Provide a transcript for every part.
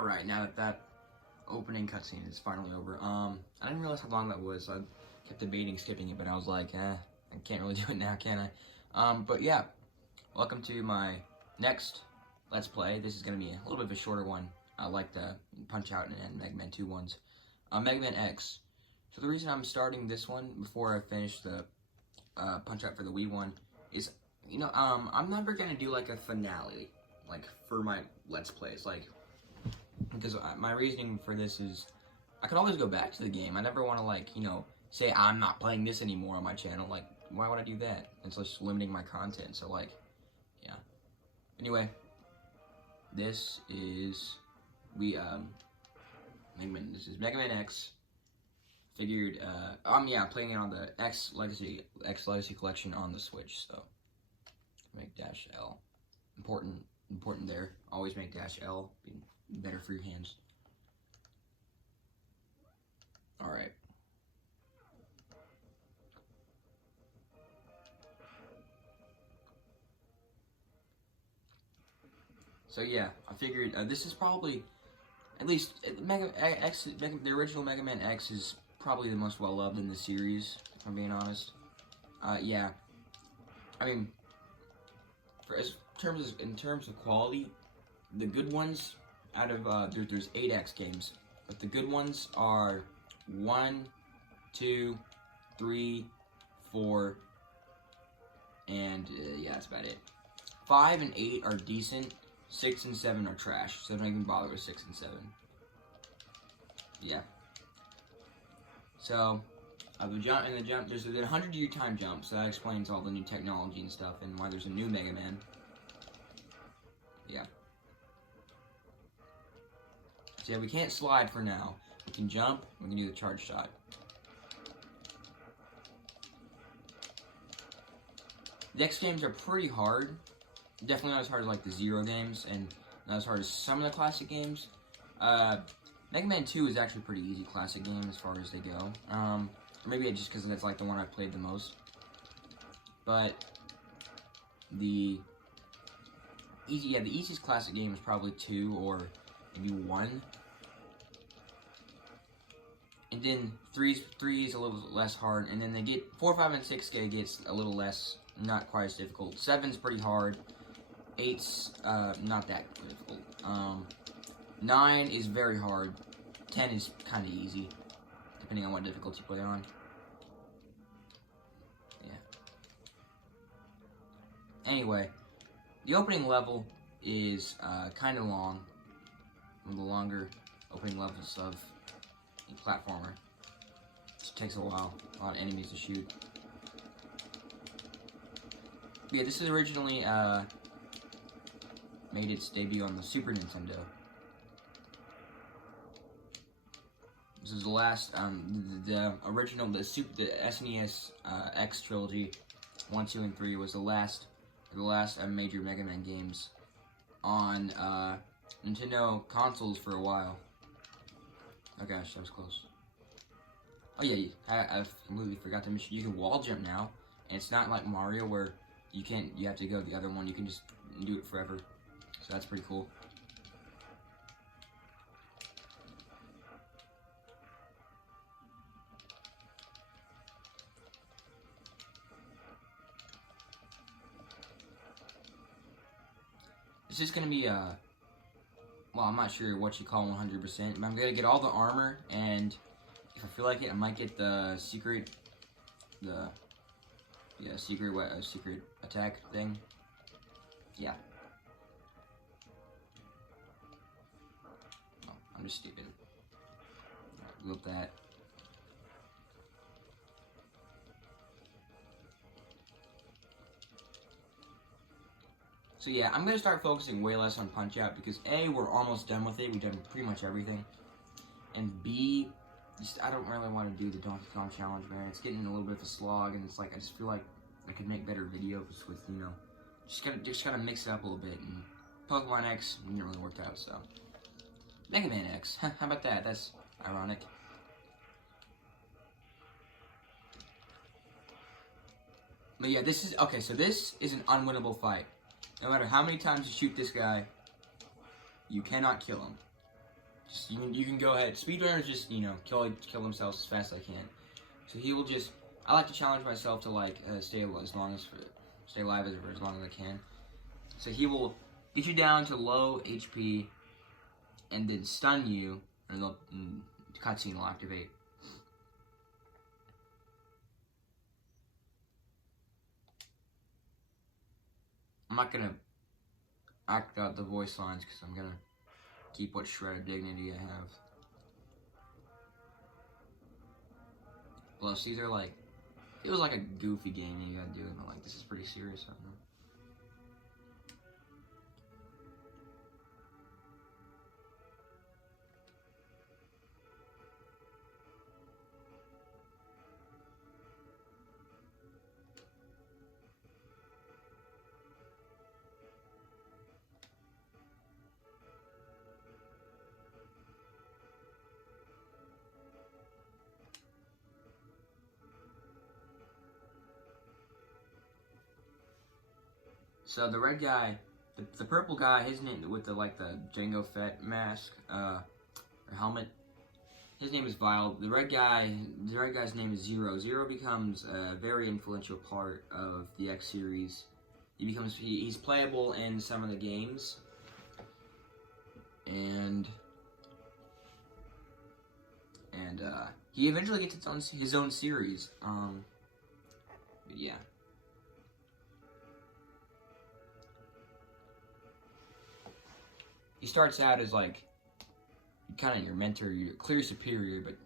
Alright, now that opening cutscene is finally over, I didn't realize how long that was, so I kept debating skipping it, but I was like, I can't really do it now, can I? But yeah, welcome to my next Let's Play. This is going to be a little bit of a shorter one, like the Punch-Out and Megaman 2 ones. Megaman X. So the reason I'm starting this one before I finish the Punch-Out for the Wii one is, you know, I'm never going to do like a finale, like, for my Let's Plays, like, because my reasoning for this is, I could always go back to the game. I never want to, like, you know, say I'm not playing this anymore on my channel. Like, why would I do that? It's just limiting my content, so, like, yeah. Anyway, this is, Megaman, this is Megaman X. Figured, yeah, playing it on the X Legacy Collection on the Switch, so, make dash L. Important there. Always make dash L. Better for your hands. Alright. So yeah, I figured this is probably, at least, the original Mega Man X is probably the most well-loved in the series, if I'm being honest. Yeah. I mean, in terms of quality, the good ones, out of, there's 8 X games, but the good ones are 1, 2, 3, 4, and, yeah, that's about it. 5 and 8 are decent, 6 and 7 are trash, so don't even bother with 6 and 7. Yeah. So, there's a 100-year time jump, so that explains all the new technology and stuff, and why there's a new Mega Man. Yeah. So yeah, we can't slide for now. We can jump, we can do the charge shot. The X games are pretty hard. Definitely not as hard as like the Zero games, and not as hard as some of the classic games. Mega Man 2 is actually a pretty easy classic game as far as they go. Or maybe it's just because that's like the one I've played the most. But the easiest classic game is probably 2 or maybe 1. And then 3 is a little less hard, and then they get 4, 5, and 6 gets a little less, not quite as difficult. 7's pretty hard. 8's not that difficult. 9 is very hard. 10 is kind of easy, depending on what difficulty you play on. Yeah. Anyway, the opening level is kind of long. One of the longer opening levels of a platformer. It takes a while. A lot of enemies to shoot. But yeah, this is originally made its debut on the Super Nintendo. This is the last, the original, the SNES X trilogy, 1, 2, and 3 was the last major Mega Man games on Nintendo consoles for a while. Oh gosh, that was close. Oh yeah, I completely forgot to mention, you can wall jump now, and it's not like Mario where you have to go the other one, you can just do it forever. So that's pretty cool. This is gonna be well, I'm not sure what you call 100%, but I'm gonna get all the armor, and if I feel like it, I might get the secret attack thing. Yeah. Oh, I'm just stupid. Loop that. So yeah, I'm going to start focusing way less on Punch-Out because A, we're almost done with it. We've done pretty much everything. And B, I don't really want to do the Donkey Kong challenge, man. It's getting a little bit of a slog, and it's like, I just feel like I could make better videos with, you know, just gotta mix it up a little bit. And Pokemon X didn't really work out, so. Mega Man X, how about that? That's ironic. But yeah, this is an unwinnable fight. No matter how many times you shoot this guy, you cannot kill him. Just, you can go ahead. Speedrunners just, you know, kill themselves as fast as I can. So he will just. I like to challenge myself to like stay alive as long as I can. So he will get you down to low HP, and then stun you, and the cutscene will activate. I'm not gonna act out the voice lines because I'm gonna keep what shred of dignity I have. Plus, these are like, it was like a goofy game that you gotta do, but like this is pretty serious. I don't know. So the red guy, the purple guy, his name with the like the Jango Fett mask, or helmet. His name is Vile. The red guy's name is Zero. Zero becomes a very influential part of the X series. He's playable in some of the games, and he eventually gets his own series. But yeah. He starts out as like kind of your mentor, your clear superior, but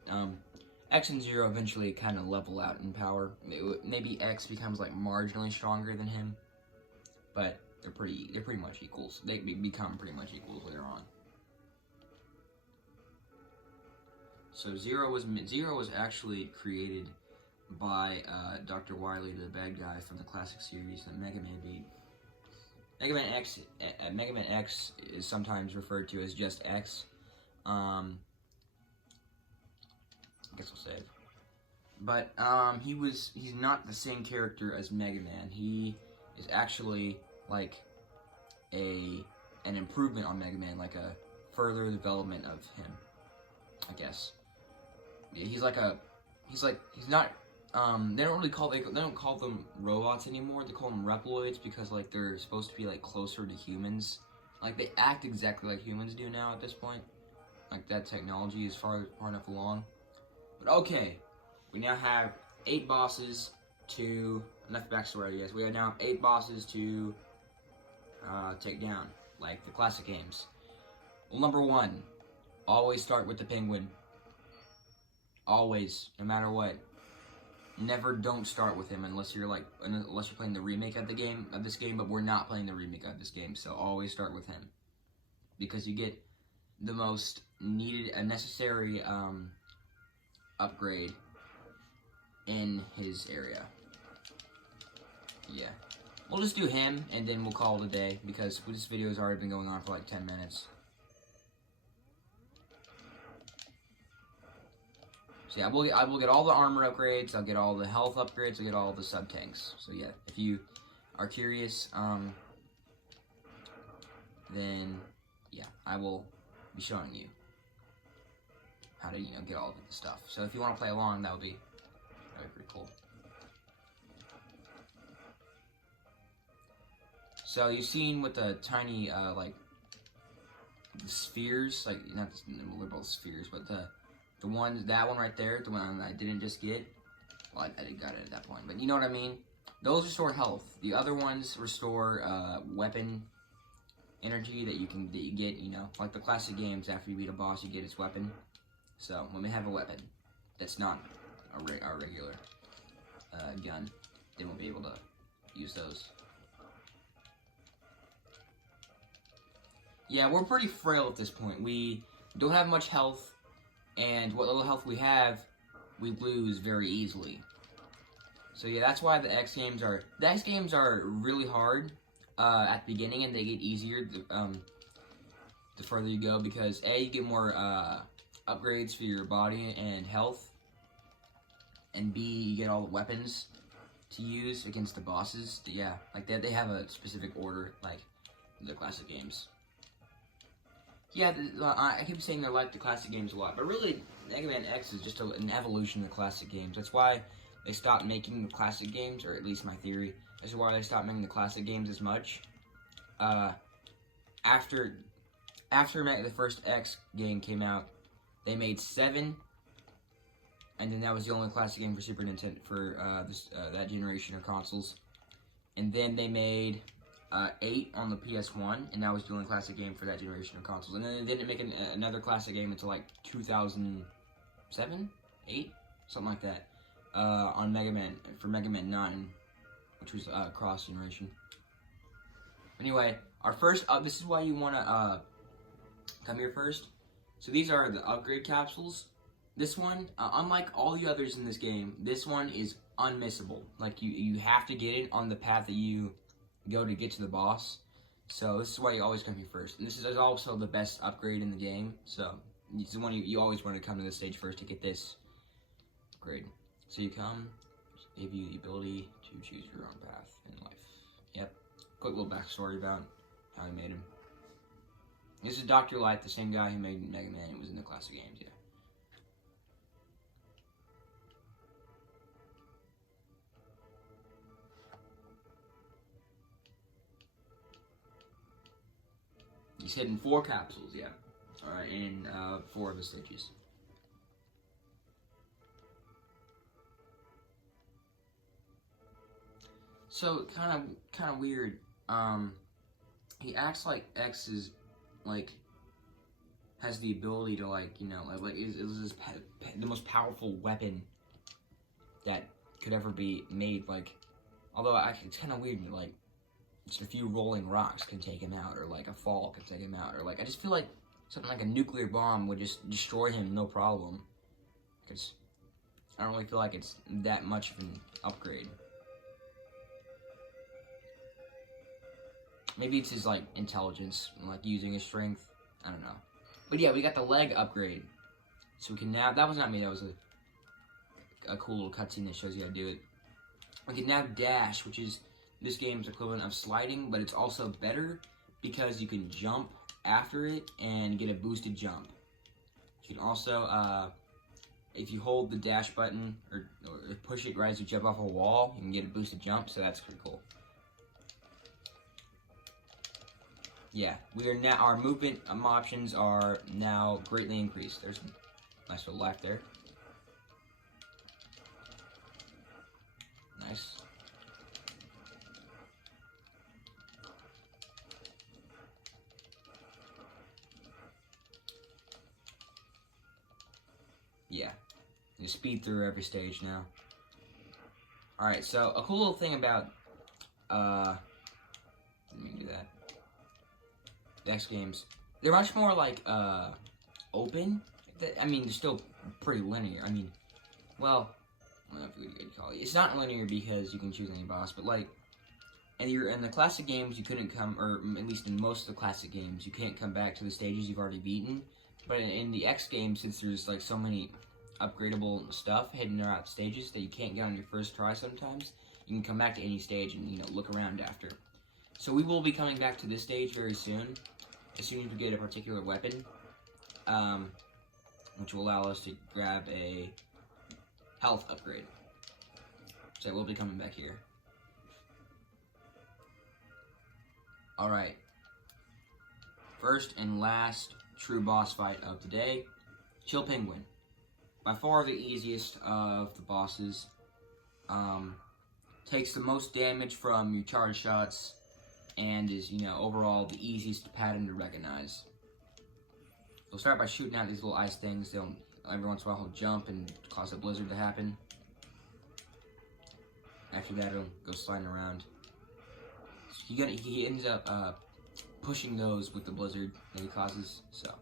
X and Zero eventually kind of level out in power. Maybe X becomes like marginally stronger than him, but they're pretty much equals. They become pretty much equals later on. So Zero was actually created by Dr. Wily, the bad guy from the classic series that Megaman beat. Megaman X is sometimes referred to as just X. I guess I'll save. But he's not the same character as Megaman. He is actually like an improvement on Megaman, like a further development of him, I guess. He's not. They don't call them robots anymore. They call them Reploids because like they're supposed to be like closer to humans. Like they act exactly like humans do now at this point. Like that technology is far enough along. But okay, we now have 8 bosses to enough backstory. Yes, we now have 8 bosses to take down, like the classic games. Well, number 1, always start with the penguin. Always, no matter what. Never don't start with him unless you're playing the remake of this game, but we're not playing the remake of this game, so always start with him. Because you get the most necessary upgrade in his area. Yeah. We'll just do him and then we'll call it a day because this video has already been going on for like 10 minutes. So yeah, I will get all the armor upgrades, I'll get all the health upgrades, I'll get all the sub-tanks. So yeah, if you are curious, then yeah, I will be showing you how to, get all of the stuff. So if you want to play along, that'd be pretty cool. So you've seen with the tiny, like, the spheres, like, not the liberal spheres, but that one right there, the one I didn't just get, well, I got it at that point, but you know what I mean? Those restore health. The other ones restore, weapon energy that you get, like the classic games, after you beat a boss, you get its weapon. So, when we have a weapon that's not our regular gun, then we'll be able to use those. Yeah, we're pretty frail at this point. We don't have much health, and what little health we have, we lose very easily. So yeah, that's why the X games are really hard at the beginning, and they get easier the further you go, because A, you get more upgrades for your body and health, and B, you get all the weapons to use against the bosses. Yeah, like they have a specific order, like the classic games. Yeah, I keep saying they're like the classic games a lot, but really, Mega Man X is just an evolution of the classic games. That's why they stopped making the classic games, or at least my theory. This is why they stopped making the classic games as much. After the first X game came out, they made 7, and then that was the only classic game for Super Nintendo for that generation of consoles. And then they made 8 on the PS1, and that was the only classic game for that generation of consoles. And then they didn't make another classic game until like 2007, 8, something like that, on Mega Man for Mega Man 9, which was cross generation. Anyway, our first this is why you want to come here first. So these are the upgrade capsules. This one, unlike all the others in this game, this one is unmissable. Like, you have to get it on the path that you go to get to the boss. So this is why you always come here first. And this is also the best upgrade in the game. So it's the one you always want to come to this stage first to get this upgrade. So you come, give you the ability to choose your own path in life. Yep. Quick little backstory about how he made him. This is Dr. Light, the same guy who made Mega Man. It was in the classic games, yeah. He's hidden 4 capsules, yeah. Alright, in 4 of the stages. So, kind of weird. He acts like X is, like, has the ability to, like, you know, like is the most powerful weapon that could ever be made. Like, although it's kind of weird, like, just a few rolling rocks can take him out, or like a fall can take him out, or like, I just feel like something like a nuclear bomb would just destroy him, no problem. Because I don't really feel like it's that much of an upgrade. Maybe it's his, like, intelligence, like, using his strength. I don't know. But yeah, we got the leg upgrade. So we can now, that was not me, that was a cool little cutscene that shows you how to do it. We can now dash, which is this game's equivalent of sliding, but it's also better because you can jump after it and get a boosted jump. You can also, if you hold the dash button or push it right as you jump off a wall, you can get a boosted jump, so that's pretty cool. Yeah, we are now, our movement options are now greatly increased. There's a nice little laugh there. Nice. Yeah, you speed through every stage now. Alright, so a cool little thing about, let me do that. The X games, they're much more like, open. I mean, they're still pretty linear. I mean, well, I don't know if you'd call it. It's not linear because you can choose any boss, but like, in the classic games, you couldn't come, or at least in most of the classic games, you can't come back to the stages you've already beaten. But in the X games, since there's like so many upgradable stuff hidden throughout stages that you can't get on your first try sometimes, you can come back to any stage and, you know, look around after. So we will be coming back to this stage very soon, as soon as we get a particular weapon, which will allow us to grab a health upgrade. So we'll be coming back here. Alright. First and last true boss fight of the day, Chill Penguin. By far the easiest of the bosses. Takes the most damage from your charge shots, and is, you know, overall the easiest pattern to recognize. We'll start by shooting out these little ice things. They'll, every once in a while, he'll jump and cause a blizzard to happen. After that, he'll go sliding around. He ends up pushing those with the blizzard that he causes, so.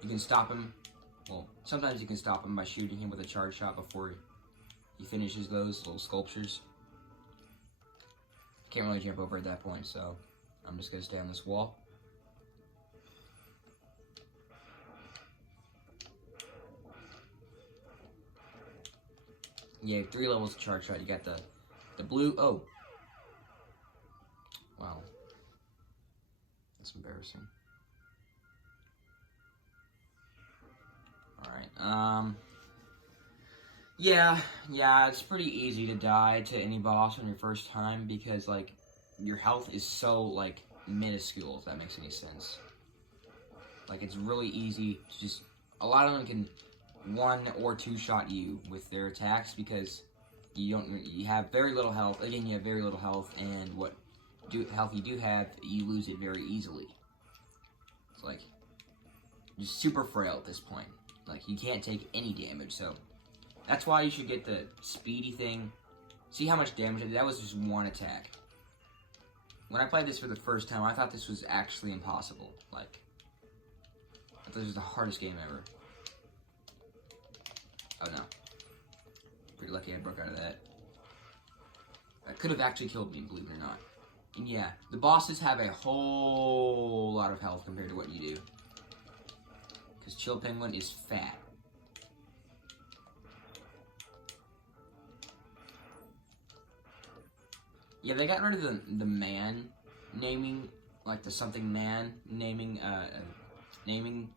You can stop him. Well, sometimes you can stop him by shooting him with a charge shot before he finishes those little sculptures. Can't really jump over at that point, so I'm just gonna stay on this wall. Yeah, 3 levels of charge shot. You got the blue. Oh, wow, that's embarrassing. Yeah, it's pretty easy to die to any boss on your first time because, like, your health is so, like, minuscule, if that makes any sense. Like, it's really easy to just... A lot of them can 1 or 2 shot you with their attacks because you have very little health. Again, you have very little health, and what health you do have, you lose it very easily. It's like, you're super frail at this point. Like, you can't take any damage, so... That's why you should get the speedy thing. See how much damage it did? That was just 1 attack. When I played this for the first time, I thought this was actually impossible. Like, I thought this was the hardest game ever. Oh no. Pretty lucky I broke out of that. That could have actually killed me, believe it or not. And yeah, the bosses have a whole lot of health compared to what you do. Because Chill Penguin is fat. Yeah, they got rid of the man naming, like the something man naming naming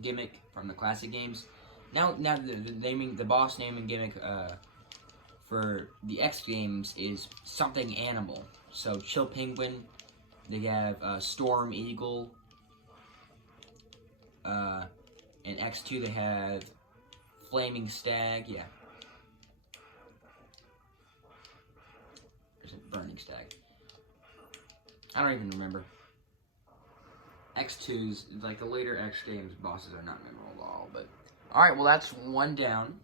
gimmick from the classic games. Now the boss naming gimmick for the X games is something animal. So Chill Penguin, they have Storm Eagle. In X2 they have Flaming Stag. Yeah. Burning Stag. I don't even remember. X2's, like the later X games, bosses are not memorable at all, but... Alright, well that's 1 down.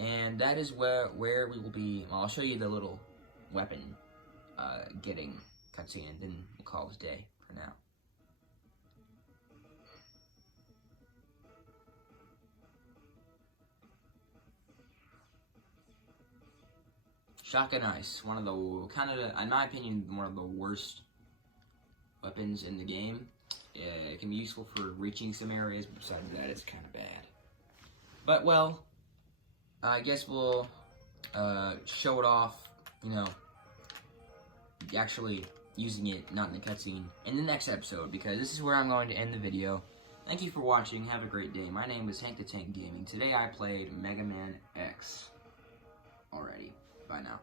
And that is where we will be... Well, I'll show you the little weapon getting cutscene, and then we'll call it a day for now. Shotgun Ice, one of the, in my opinion, one of the worst weapons in the game. It can be useful for reaching some areas, but besides that, it's kind of bad. But, well, I guess we'll show it off, you know, actually using it, not in the cutscene, in the next episode, because this is where I'm going to end the video. Thank you for watching. Have a great day. My name is Hank the Tank Gaming. Today I played Megaman X already. Bye now.